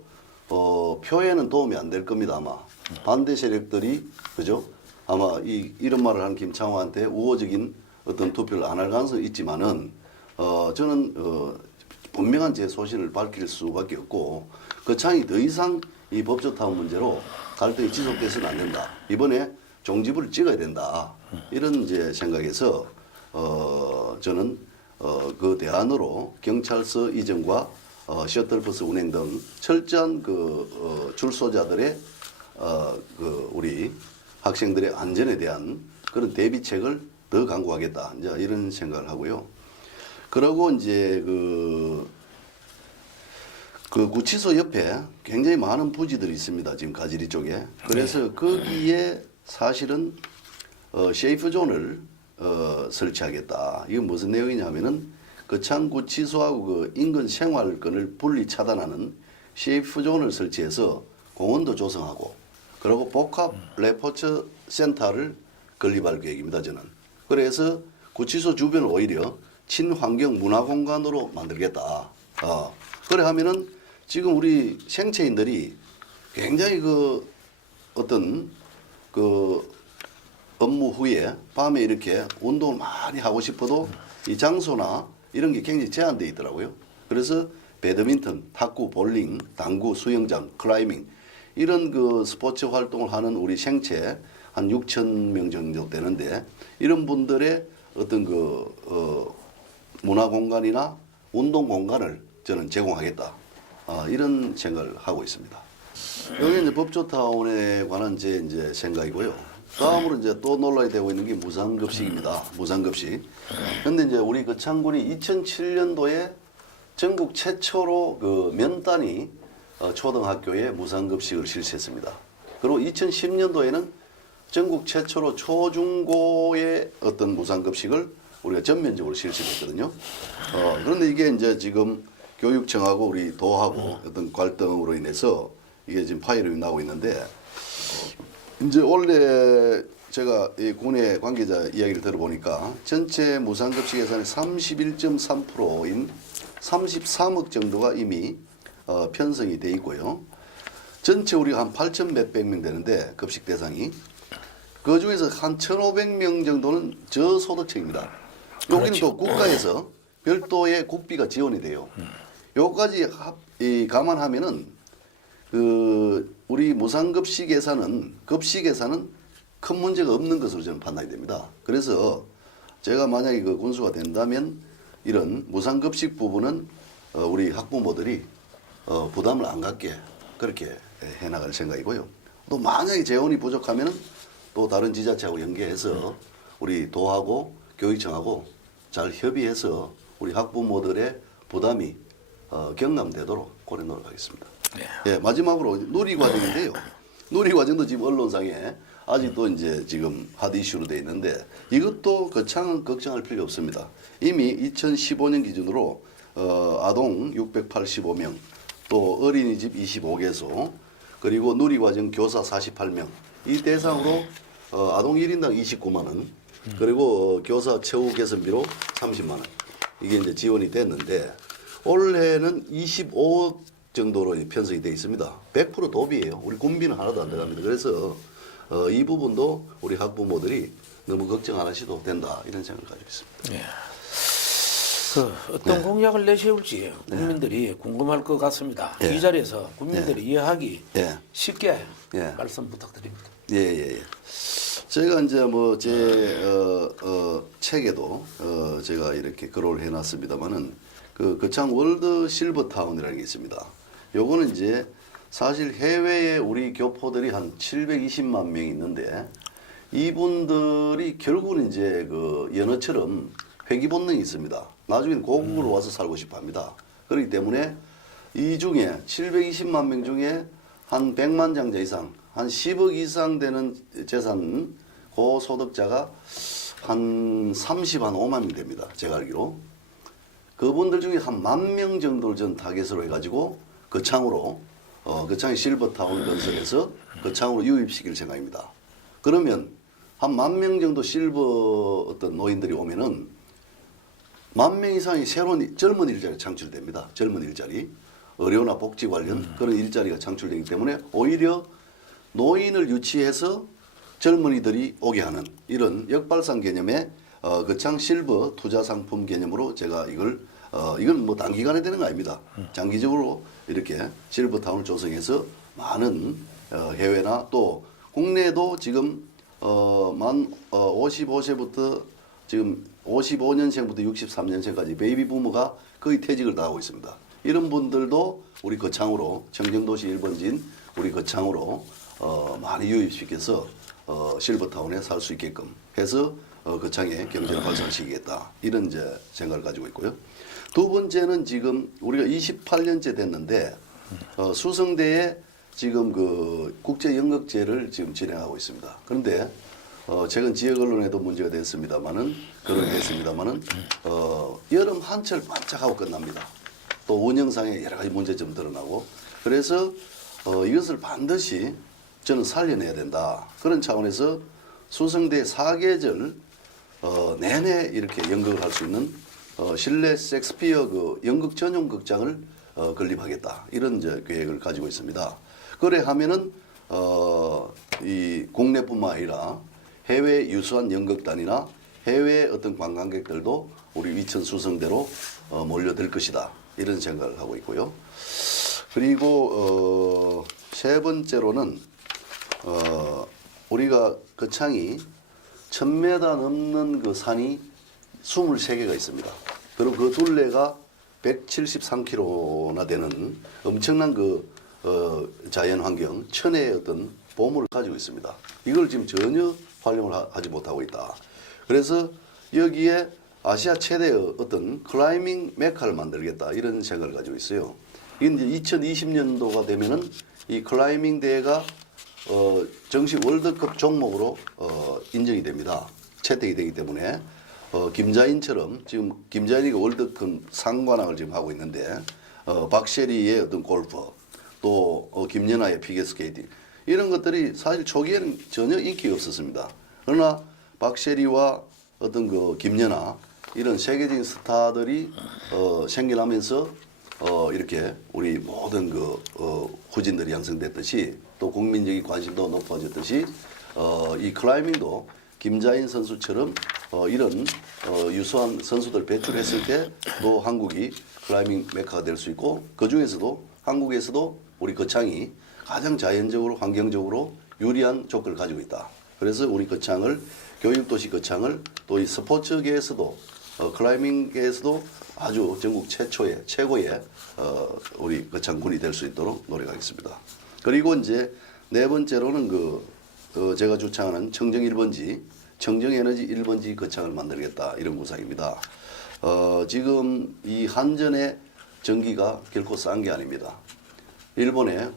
표에는 도움이 안 될 겁니다. 아마 반대 세력들이 그죠? 아마 이런 말을 한 김창호한테 우호적인 어떤 투표를 안 할 가능성이 있지만은 저는 분명한 제 소신을 밝힐 수밖에 없고 그 창이 더 이상 이 법조타운 문제로 갈등이 지속돼서는 안 된다. 이번에 종지부를 찍어야 된다. 이런 이제 생각에서 저는 그 대안으로 경찰서 이전과 셔틀버스 운행 등 철저한 출소자들의 우리 학생들의 안전에 대한 그런 대비책을 더 강구하겠다. 이제 이런 생각을 하고요. 그러고 이제 그 구치소 옆에 굉장히 많은 부지들이 있습니다. 지금 가지리 쪽에. 그래서 거기에 사실은 세이프존을 설치하겠다. 이건 무슨 내용이냐면은 거창 구치소하고 그 인근 생활권을 분리 차단하는 세이프존을 설치해서 공원도 조성하고 그리고 복합 레포츠 센터를 건립할 계획입니다. 저는. 그래서 구치소 주변을 오히려 친환경 문화공간으로 만들겠다. 그래 하면은 지금 우리 생체인들이 굉장히 어떤 업무 후에 밤에 이렇게 운동을 많이 하고 싶어도 이 장소나 이런 게 굉장히 제한되어 있더라고요. 그래서 배드민턴, 탁구, 볼링, 당구, 수영장, 클라이밍 이런 스포츠 활동을 하는 우리 생체 한 6,000명 정도 되는데 이런 분들의 어떤 문화 공간이나 운동 공간을 저는 제공하겠다. 이런 생각을 하고 있습니다. 여기 이제 법조타운에 관한 제 이제 생각이고요. 다음으로 이제 또 논란이 되고 있는 게 무상급식입니다. 무상급식. 근데 이제 우리 창군이 2007년도에 전국 최초로 면 단위 초등학교에 무상급식을 실시했습니다. 그리고 2010년도에는 전국 최초로 초중고의 어떤 무상급식을 우리가 전면적으로 실시했거든요. 그런데 이게 이제 지금 교육청하고 우리 도하고 어떤 갈등으로 인해서 이게 지금 파열이 나고 있는데 이제 원래 제가 이 군의 관계자 이야기를 들어보니까 전체 무상급식 예산의 31.3%인 33억 정도가 이미 편성이 돼 있고요. 전체 우리가 한 8천 몇백 명 되는데 급식 대상이 그 중에서 한 1,500명 정도는 저소득층입니다. 여기는 그렇죠. 또 국가에서 별도의 국비가 지원이 돼요. 요까지 감안하면은 우리 무상급식 예산은 큰 문제가 없는 것으로 저는 판단이 됩니다. 그래서 제가 만약에 군수가 된다면 이런 무상급식 부분은 우리 학부모들이 부담을 안 갖게 그렇게 해나갈 생각이고요. 또 만약에 재원이 부족하면 또 다른 지자체하고 연계해서 우리 도하고 교육청하고 잘 협의해서 우리 학부모들의 부담이 경감되도록 고려 노력하겠습니다. 예, 마지막으로 누리과정인데요. 누리과정도 지금 언론상에 아직도 이제 지금 핫 이슈로 돼 있는데 이것도 거창은 걱정할 필요 없습니다. 이미 2015년 기준으로 아동 685명, 또 어린이집 25개소, 그리고 누리과정 교사 48명 이 대상으로 아동 1인당 29만 원, 그리고 교사 처우 개선비로 30만 원 이게 이제 지원이 됐는데 올해는 25억 정도로 편성이 되어 있습니다. 100% 도비예요. 우리 군비는 하나도 안 들어갑니다. 그래서 이 부분도 우리 학부모들이 너무 걱정 안 하셔도 된다 이런 생각을 가지고 있습니다. 예. 그 어떤 공약을 내세울지 국민들이 궁금할 것 같습니다. 이 자리에서 국민들이 이해하기 쉽게 말씀 부탁드립니다. 예. 제가 이제 뭐 제 책에도 제가 이렇게 글을 해놨습니다만은 그 거창 월드 실버타운이라는 게 있습니다. 요거는 이제 사실 해외에 우리 교포들이 한 720만 명이 있는데 이분들이 결국은 이제 그 연어처럼 회귀 본능이 있습니다. 나중에는 고국으로 와서 살고 싶어 합니다. 그렇기 때문에 이 중에 720만 명 중에 한 100만 장자 이상, 한 10억 이상 되는 재산 고소득자가 한 5만 명 됩니다. 제가 알기로. 그분들 중에 한 10,000명 정도를 전 타겟으로 해가지고 거창으로 거창의 실버타운 건설해서 거창으로 유입시킬 생각입니다. 그러면 한 10,000명 정도 실버 어떤 노인들이 오면은 10,000명 이상의 새로운 젊은 일자리 창출됩니다. 젊은 일자리. 의료나 복지 관련 그런 일자리가 창출되기 때문에 오히려 노인을 유치해서 젊은이들이 오게 하는 이런 역발상 개념의 거창 실버 투자 상품 개념으로 제가 이건 뭐 단기간에 되는 거 아닙니다. 장기적으로 이렇게 실버타운을 조성해서 많은 해외나 또 국내에도 지금 만 55세부터 지금 55년생부터 63년생까지 베이비 부모가 거의 퇴직을 다 하고 있습니다. 이런 분들도 우리 거창으로 청정도시 1번지인 우리 거창으로 많이 유입시켜서 실버타운에 살 수 있게끔 해서 거창의 경제를 발전시키겠다 이런 이제 생각을 가지고 있고요. 두 번째는 지금 우리가 28년째 됐는데 수성대에 지금 그 국제 연극제를 지금 진행하고 있습니다. 그런데 최근 지역 언론에도 문제가 됐습니다만은 여름 한철 반짝하고 끝납니다. 또 운영상에 여러 가지 문제점 드러나고 그래서 이것을 반드시 저는 살려내야 된다. 그런 차원에서 수성대 사계절 내내 이렇게 연극을 할 수 있는 실내 섹스피어 그 연극 전용 극장을 건립하겠다. 이런 이제 계획을 가지고 있습니다. 그래 하면은 이 국내뿐만 아니라 해외 유수한 연극단이나 해외 어떤 관광객들도 우리 위천 수성대로 몰려들 것이다. 이런 생각을 하고 있고요. 그리고 세 번째로는 우리가 거창이 1000m 넘는 그 산이 23개가 있습니다. 그리고 그 둘레가 173km나 되는 엄청난 그 자연 환경, 천혜의 어떤 보물을 가지고 있습니다. 이걸 지금 전혀 활용을 하지 못하고 있다. 그래서 여기에 아시아 최대의 어떤 클라이밍 메카를 만들겠다 이런 생각을 가지고 있어요. 이게 이제 2020년도가 되면은 이 클라이밍 대회가 정식 월드컵 종목으로 인정이 됩니다. 채택이 되기 때문에 김자인처럼 지금 김자인이가 월드컵 상관왕을 지금 하고 있는데 박셰리의 어떤 골프 또 김연아의 피겨스케이팅 이런 것들이 사실 초기에는 전혀 인기가 없었습니다. 그러나 박셰리와 어떤 그 김연아 이런 세계적인 스타들이 생겨나면서 이렇게 우리 모든 그 후진들이 양성됐듯이 또 국민적인 관심도 높아졌듯이 이 클라이밍도 김자인 선수처럼 이런 유수한 선수들 배출했을 때 또 한국이 클라이밍 메카가 될 수 있고 그 중에서도 한국에서도 우리 거창이 가장 자연적으로 환경적으로 유리한 조건을 가지고 있다. 그래서 우리 거창을 교육도시 거창을 또 이 스포츠계에서도 클라이밍계에서도 아주 전국 최고의 우리 거창군이 될 수 있도록 노력하겠습니다. 그리고 이제 네 번째로는 제가 주창하는 청정 1번지, 청정에너지 1번지 거창을 만들겠다 이런 구상입니다. 지금 이 한전의 전기가 결코 싼 게 아닙니다. 일본의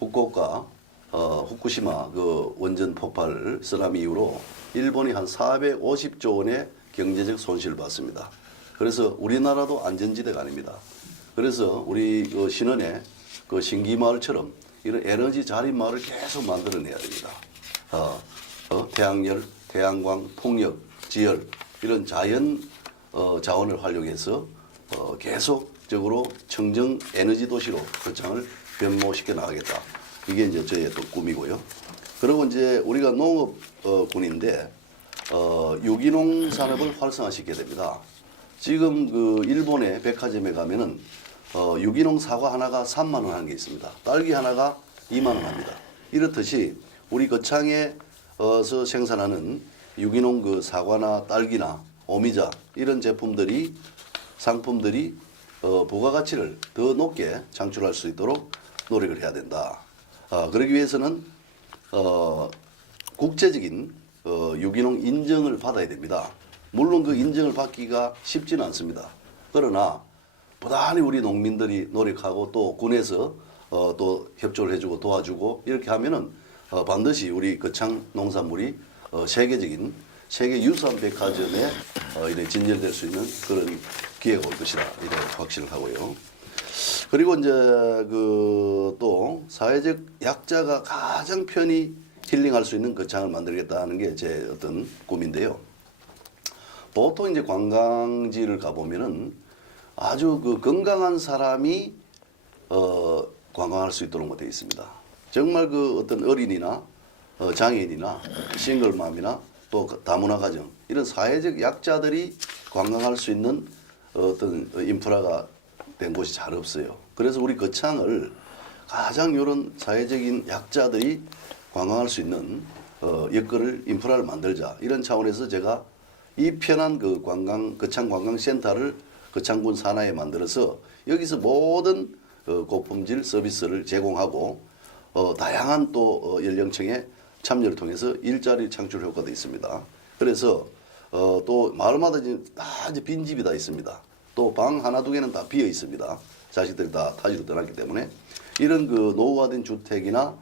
후쿠오카, 후쿠시마 그 원전 폭발 쓰나미 이후로 일본이 한 450조 원의 경제적 손실을 봤습니다. 그래서 우리나라도 안전지대가 아닙니다. 그래서 우리 신원의 그 신기마을처럼 이런 에너지 자립마을을 계속 만들어내야 됩니다. 태양열, 태양광, 풍력, 지열 이런 자연 자원을 활용해서 계속적으로 청정 에너지 도시로 거창을 변모시켜 나가겠다. 이게 이제 저의 또 꿈이고요. 그리고 이제 우리가 농업군인데 유기농 산업을 활성화시켜야 됩니다. 지금 그 일본의 백화점에 가면은 유기농 사과 하나가 3만 원 하는 게 있습니다. 딸기 하나가 2만 원 합니다. 이렇듯이 우리 거창에서 생산하는 유기농 그 사과나 딸기나 오미자 이런 제품들이 상품들이 부가가치를 더 높게 창출할 수 있도록 노력을 해야 된다. 그러기 위해서는 국제적인 유기농 인정을 받아야 됩니다. 물론 그 인정을 받기가 쉽지는 않습니다. 그러나 부단히 우리 농민들이 노력하고 또 군에서 또 협조를 해주고 도와주고 이렇게 하면은 반드시 우리 거창 농산물이 세계적인 세계 유산 백화점에 이렇게 진열될 수 있는 그런 기회가 올 것이다 이렇게 확신을 하고요. 그리고 이제 또 사회적 약자가 가장 편히 힐링할 수 있는 거창을 만들겠다는 게 제 어떤 꿈인데요. 보통 이제 관광지를 가보면은 아주 그 건강한 사람이 관광할 수 있도록 되어 있습니다. 정말 그 어떤 어린이나 장애인이나 싱글맘이나 또 다문화 가정 이런 사회적 약자들이 관광할 수 있는 어떤 인프라가 된 곳이 잘 없어요. 그래서 우리 거창을 가장 이런 사회적인 약자들이 관광할 수 있는 여건을 인프라를 만들자 이런 차원에서 제가 이 편한 그 거창 관광센터를 거창군 산하에 만들어서 여기서 모든 고품질 서비스를 제공하고 다양한 또 연령층의 참여를 통해서 일자리 창출 효과도 있습니다. 그래서 또 마을마다 다 이제 빈집이 다 있습니다. 또 방 하나 두 개는 다 비어 있습니다. 자식들이 다 타지로 떠났기 때문에 이런 그 노후화된 주택이나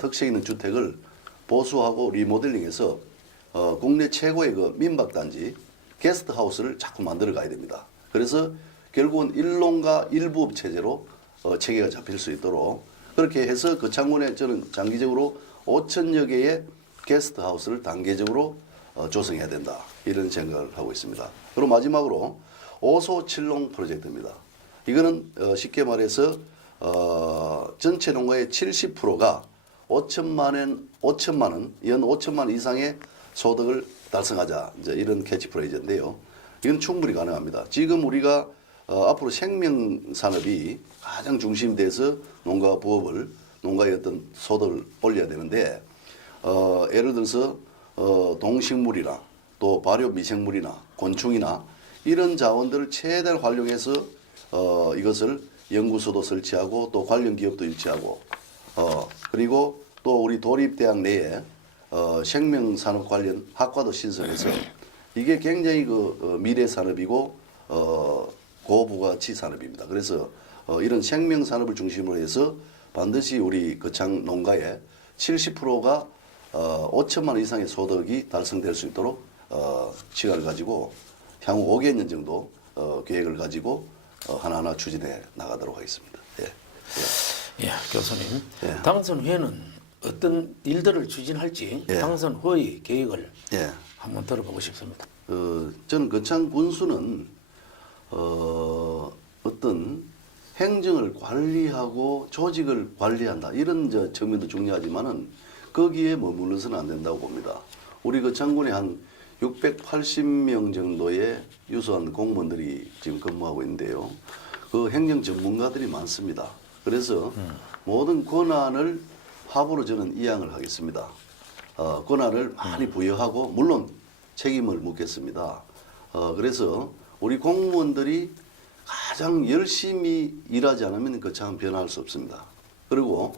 특색 있는 주택을 보수하고 리모델링해서 국내 최고의 그 민박단지 게스트하우스를 자꾸 만들어 가야 됩니다. 그래서 결국은 일농가 일부업 체제로 체계가 잡힐 수 있도록 그렇게 해서 거창군에 저는 장기적으로 5천여 개의 게스트하우스를 단계적으로 조성해야 된다. 이런 생각을 하고 있습니다. 그리고 마지막으로 오소칠농 프로젝트입니다. 이거는 쉽게 말해서 전체 농가의 70%가 5천만 원, 연 5천만 원 이상의 소득을 달성하자. 이제 이런 캐치프레이즈인데요. 이건 충분히 가능합니다. 지금 우리가 앞으로 생명산업이 가장 중심이 돼서 농가 부업을, 농가의 어떤 소득을 올려야 되는데, 예를 들어서 동식물이나 또 발효 미생물이나 곤충이나 이런 자원들을 최대한 활용해서 이것을 연구소도 설치하고 또 관련 기업도 유치하고 그리고 또 우리 도립대학 내에 생명산업 관련 학과도 신설해서 이게 굉장히 그 미래 산업이고 고부가치 산업입니다. 그래서 이런 생명산업을 중심으로 해서 반드시 우리 거창 농가의 70%가 5천만 원 이상의 소득이 달성될 수 있도록 시간을 가지고 향후 5개년 정도 계획을 가지고 하나하나 추진해 나가도록 하겠습니다. 예. 예, 교수님. 당선 후에는 어떤 일들을 추진할지 당선 후의 계획을 한번 들어보고 싶습니다. 저는 거창 군수는 어떤 행정을 관리하고 조직을 관리한다 이런 측면도 중요하지만은 거기에 머물러서는 안 된다고 봅니다. 우리 거창군에 한 680명 정도의 유소한 공무원들이 지금 근무하고 있는데요. 그 행정 전문가들이 많습니다. 그래서 모든 권한을 합으로 저는 이양을 하겠습니다. 권한을 많이 부여하고 물론 책임을 묻겠습니다. 그래서 우리 공무원들이 가장 열심히 일하지 않으면 거창은 변화할 수 없습니다. 그리고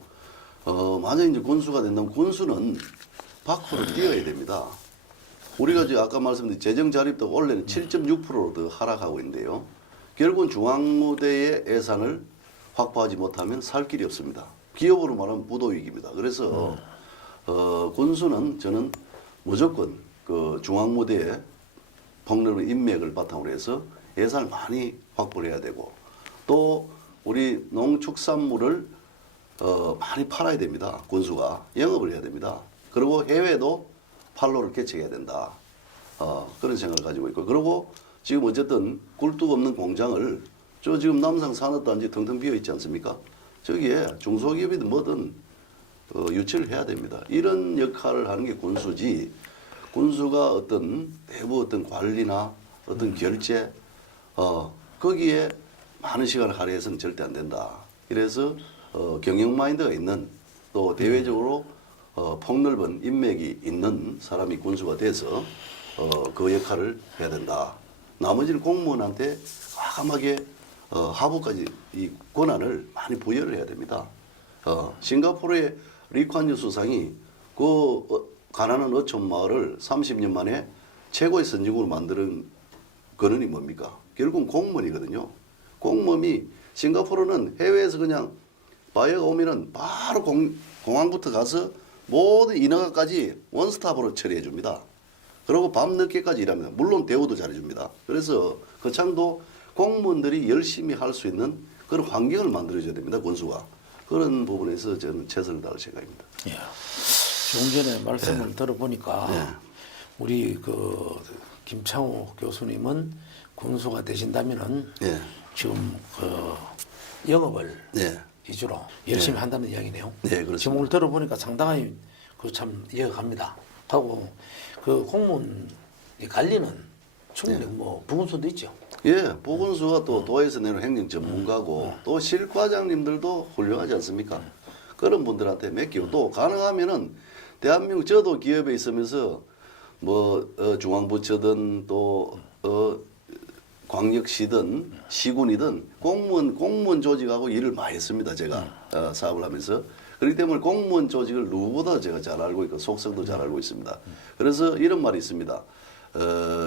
만약 이제 군수가 된다면 군수는 밖으로 뛰어야 됩니다. 우리가 이제 아까 말씀드린 재정 자립도 원래는 7.6%로 더 하락하고 있는데요. 결국은 중앙무대의 예산을 확보하지 못하면 살 길이 없습니다. 기업으로 말하면 부도위기입니다. 그래서 군수는 저는 무조건 그 중앙무대에 폭넓은 인맥을 바탕으로 해서 예산을 많이 확보를 해야 되고 또 우리 농축산물을 많이 팔아야 됩니다. 군수가 영업을 해야 됩니다. 그리고 해외도 판로를 개척해야 된다. 그런 생각을 가지고 있고 그리고 지금 어쨌든 굴뚝 없는 공장을 저 지금 남상 산업단지 텅텅 비어 있지 않습니까? 저기에 중소기업이든 뭐든 유치를 해야 됩니다. 이런 역할을 하는 게 군수지. 군수가 어떤 내부 어떤 관리나 어떤 결제 거기에 많은 시간을 할애해서는 절대 안 된다. 그래서 경영 마인드가 있는 또 대외적으로 폭넓은 인맥이 있는 사람이 군수가 돼서 그 역할을 해야 된다. 나머지는 공무원한테 과감하게 하부까지 이 권한을 많이 부여를 해야 됩니다. 싱가포르의 리콴유 수상이 그 가난한 어촌 마을을 30년 만에 최고의 선진국으로 만드는 근원이 뭡니까? 결국은 공무원이거든요. 공무원이 싱가포르는 해외에서 그냥 바이어가 오면은 바로 공항부터 가서 모든 인허가까지 원스톱으로 처리해 줍니다. 그리고 밤늦게까지 일합니다. 물론 대우도 잘해줍니다. 그래서 거창도 공무원들이 열심히 할 수 있는 그런 환경을 만들어줘야 됩니다. 군수가. 그런 부분에서 저는 최선을 다할 생각입니다. 예. 조금 전에 말씀을 들어보니까 우리 그 김창호 교수님은 군수가 되신다면은 지금 그 영업을 위주로 열심히 한다는 이야기네요. 네, 그렇습니다. 지금 오늘 들어보니까 상당히 그 참 이해가 갑니다. 하고 그 공무원 관리는 충분히 뭐 부군수도 있죠. 예, 보건수가 또 도에서 내는 행정 전문가고 또 실과장님들도 훌륭하지 않습니까? 그런 분들한테 맡기고 또 가능하면은 대한민국 저도 기업에 있으면서 뭐 중앙부처든 또 광역시든 시군이든 공무원 조직하고 일을 많이 했습니다. 제가 사업을 하면서. 그렇기 때문에 공무원 조직을 누구보다 제가 잘 알고 있고 속성도 잘 알고 있습니다. 그래서 이런 말이 있습니다.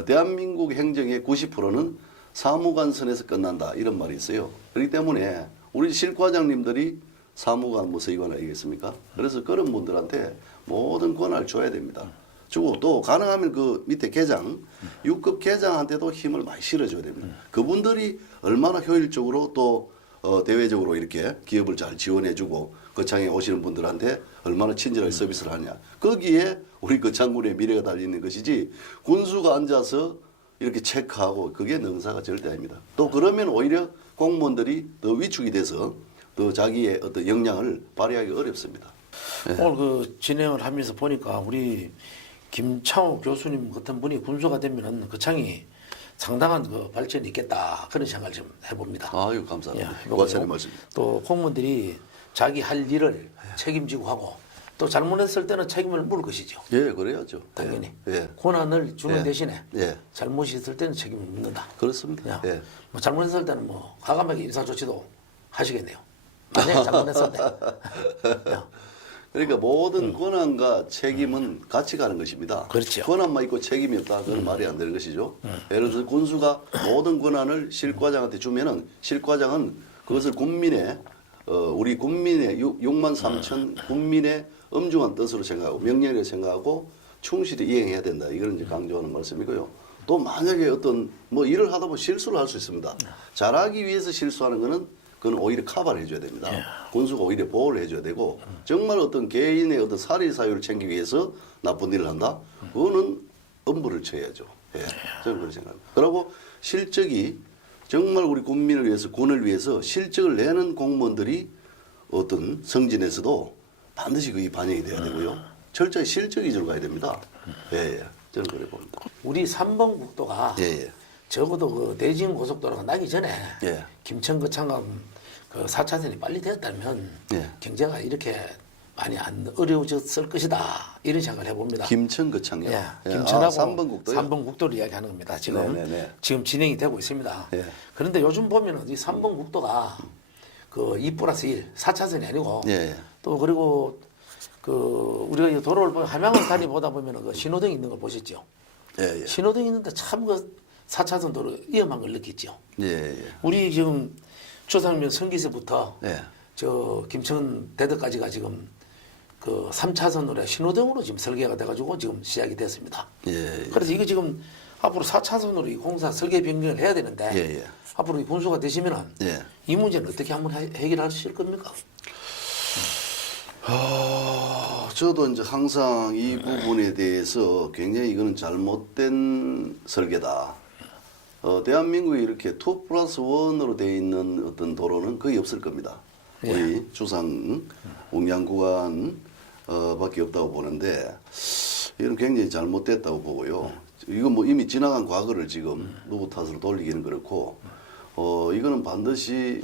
대한민국 행정의 90%는 사무관 선에서 끝난다. 이런 말이 있어요. 그렇기 때문에 우리 실과장님들이 사무관 뭐 서기관 아니겠습니까? 그래서 그런 분들한테 모든 권한을 줘야 됩니다. 주고 또 가능하면 그 밑에 계장, 6급 계장한테도 힘을 많이 실어줘야 됩니다. 그분들이 얼마나 효율적으로 또 대외적으로 이렇게 기업을 잘 지원해주고 거창에 오시는 분들한테 얼마나 친절하게 서비스를 하냐. 거기에 우리 거창군의 미래가 달려있는 것이지 군수가 앉아서 이렇게 체크하고 그게 능사가 절대 아닙니다. 또 그러면 오히려 공무원들이 더 위축이 돼서 더 자기의 어떤 역량을 발휘하기 어렵습니다. 오늘 그 진행을 하면서 보니까 우리 김창호 교수님 같은 분이 군수가 되면은 거창이 상당한 그 발전이 있겠다 그런 생각을 좀 해봅니다. 아유 감사합니다. 예, 고맙습니다. 말씀. 또 공무원들이 자기 할 일을 책임지고 하고 또 잘못했을 때는 책임을 물을 것이죠. 예, 그래야죠. 당연히 예. 권한을 주는 예. 대신에 예. 잘못이 있을 때는 책임을 묻는다. 그렇습니다. 예. 뭐 잘못했을 때는 뭐 과감하게 인사 조치도 하시겠네요. 만약에 잘못했을 때. 그러니까 모든 권한과 책임은 같이 가는 것입니다. 그렇죠. 권한만 있고 책임이 없다. 그건 말이 안 되는 것이죠. 예를 들어 군수가 모든 권한을 실과장한테 주면은 실과장은 그것을 국민의 우리 국민의 6만 3천 국민의 엄중한 뜻으로 생각하고 명령이라고 생각하고 충실히 이행해야 된다. 이걸 이제 강조하는 말씀이고요. 또 만약에 어떤 뭐 일을 하다 보면 실수를 할 수 있습니다. 잘하기 위해서 실수하는 거는 그건 오히려 커버를 해줘야 됩니다. 군수가 오히려 보호를 해줘야 되고 정말 어떤 개인의 어떤 사리 사유를 챙기기 위해서 나쁜 일을 한다. 그거는 엄벌을 쳐야죠. 예, 저는 그렇게 생각합니다. 그리고 실적이 정말 우리 국민을 위해서 군을 위해서 실적을 내는 공무원들이 어떤 성진에서도 반드시 그게 반영이 돼야 되고요. 철저히 실적 위주로 가야 됩니다. 예, 저는 그래 봅니다. 우리 3번 국도가 적어도 그 대진 고속도로가 나기 전에 김천 거창간 그 4차선이 빨리 되었다면 경제가 이렇게 많이 안 어려워졌을 것이다. 이런 생각을 해봅니다. 김천 거창요? 김천하고 3번 국도요? 3번 국도를 이야기하는 겁니다. 지금 네네네. 지금 진행이 되고 있습니다. 그런데 요즘 보면은 이 3번 국도가 그 2+1 4차선이 아니고 예. 또 그리고 그 우리가 이 도로를 보면 함양을 다니보다 보면은 그 신호등 있는 걸 보셨죠? 예, 예. 신호등 있는데 참 그 4차선 도로 위험한 걸 느꼈죠. 예, 예. 우리 지금 조상면 성기세부터 예. 저 김천 대덕까지가 지금 그 3차선으로 신호등으로 지금 설계가 돼가지고 지금 시작이 됐습니다. 예, 예. 그래서 이거 지금 앞으로 4차선으로 이 공사 설계 변경을 해야 되는데 예, 예. 앞으로 이 군수가 되시면은 예. 이 문제는 어떻게 한번 해결하실 겁니까? 저도 이제 항상 이 부분에 대해서 굉장히 이거는 잘못된 설계다. 대한민국에 이렇게 2+1으로 되어 있는 어떤 도로는 거의 없을 겁니다. 우리 주상 웅양구간 밖에 없다고 보는데 이건 굉장히 잘못됐다고 보고요. 이건 뭐 이미 지나간 과거를 지금 누구 탓으로 돌리기는 그렇고 이거는 반드시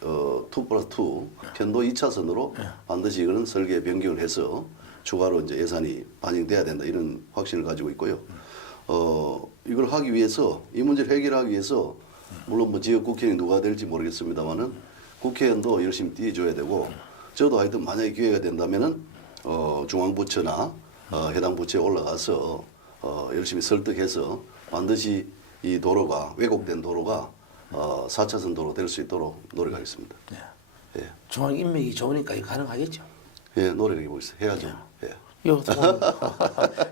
2+2 편도 2차선으로 반드시 이거는 설계 변경을 해서 추가로 이제 예산이 반영돼야 된다 이런 확신을 가지고 있고요. 이걸 하기 위해서 이 문제를 해결하기 위해서 물론 뭐 지역 국회의원이 누가 될지 모르겠습니다만은 국회의원도 열심히 뛰어줘야 되고 저도 하여튼 만약에 기회가 된다면은 중앙부처나 해당 부처에 올라가서 열심히 설득해서 반드시 이 도로가 왜곡된 도로가 4차선 도로 될 수 있도록 노력하겠습니다. 예. 중앙 인맥이 좋으니까 이거 가능하겠죠. 예, 노력해보고 있어요. 해야죠. 예. 이거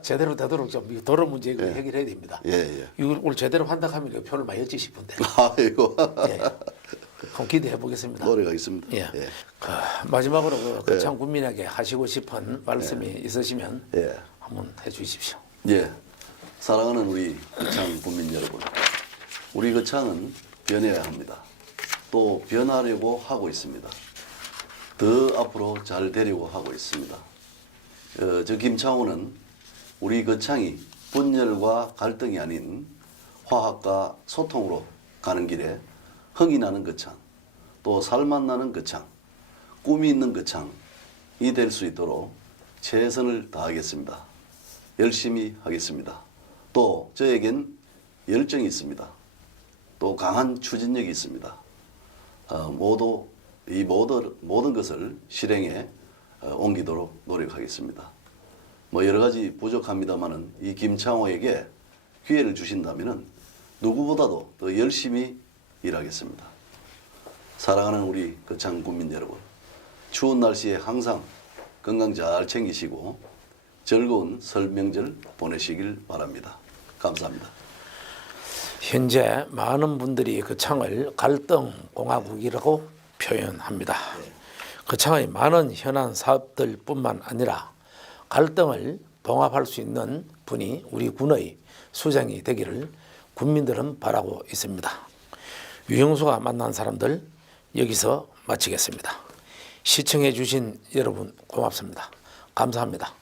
제대로 되도록 좀 이 도로 문제 이거 해결해야 됩니다. 예, 예. 이걸 오늘 제대로 한다하면 이거 표를 많이 얻지 싶은데. 아이고. 예. 한번 기대해 보겠습니다. 노력하겠습니다. 예. 예. 마지막으로 그 거창 국민에게 하시고 싶은 말씀이 있으시면 예. 한번 해주십시오. 예. 사랑하는 우리 거창 국민 여러분. 우리 거창은 변해야 합니다. 또 변하려고 하고 있습니다. 더 앞으로 잘 되려고 하고 있습니다. 저 김창호는 우리 거창이 분열과 갈등이 아닌 화합과 소통으로 가는 길에 흥이 나는 거창, 또 살맛 나는 거창, 꿈이 있는 거창이 될 수 있도록 최선을 다하겠습니다. 열심히 하겠습니다. 또 저에겐 열정이 있습니다. 또 강한 추진력이 있습니다. 모두 이 모든 것을 실행에 옮기도록 노력하겠습니다. 뭐 여러 가지 부족합니다만은 이 김창호에게 기회를 주신다면은 누구보다도 더 열심히 일하겠습니다. 사랑하는 우리 거창 국민 여러분, 추운 날씨에 항상 건강 잘 챙기시고 즐거운 설 명절 보내시길 바랍니다. 감사합니다. 현재 많은 분들이 거창을 갈등 공화국이라고 표현합니다. 거창의 많은 현안 사업들뿐만 아니라 갈등을 봉합할 수 있는 분이 우리 군의 수장이 되기를 국민들은 바라고 있습니다. 유영수가 만난 사람들 여기서 마치겠습니다. 시청해 주신 여러분 고맙습니다. 감사합니다.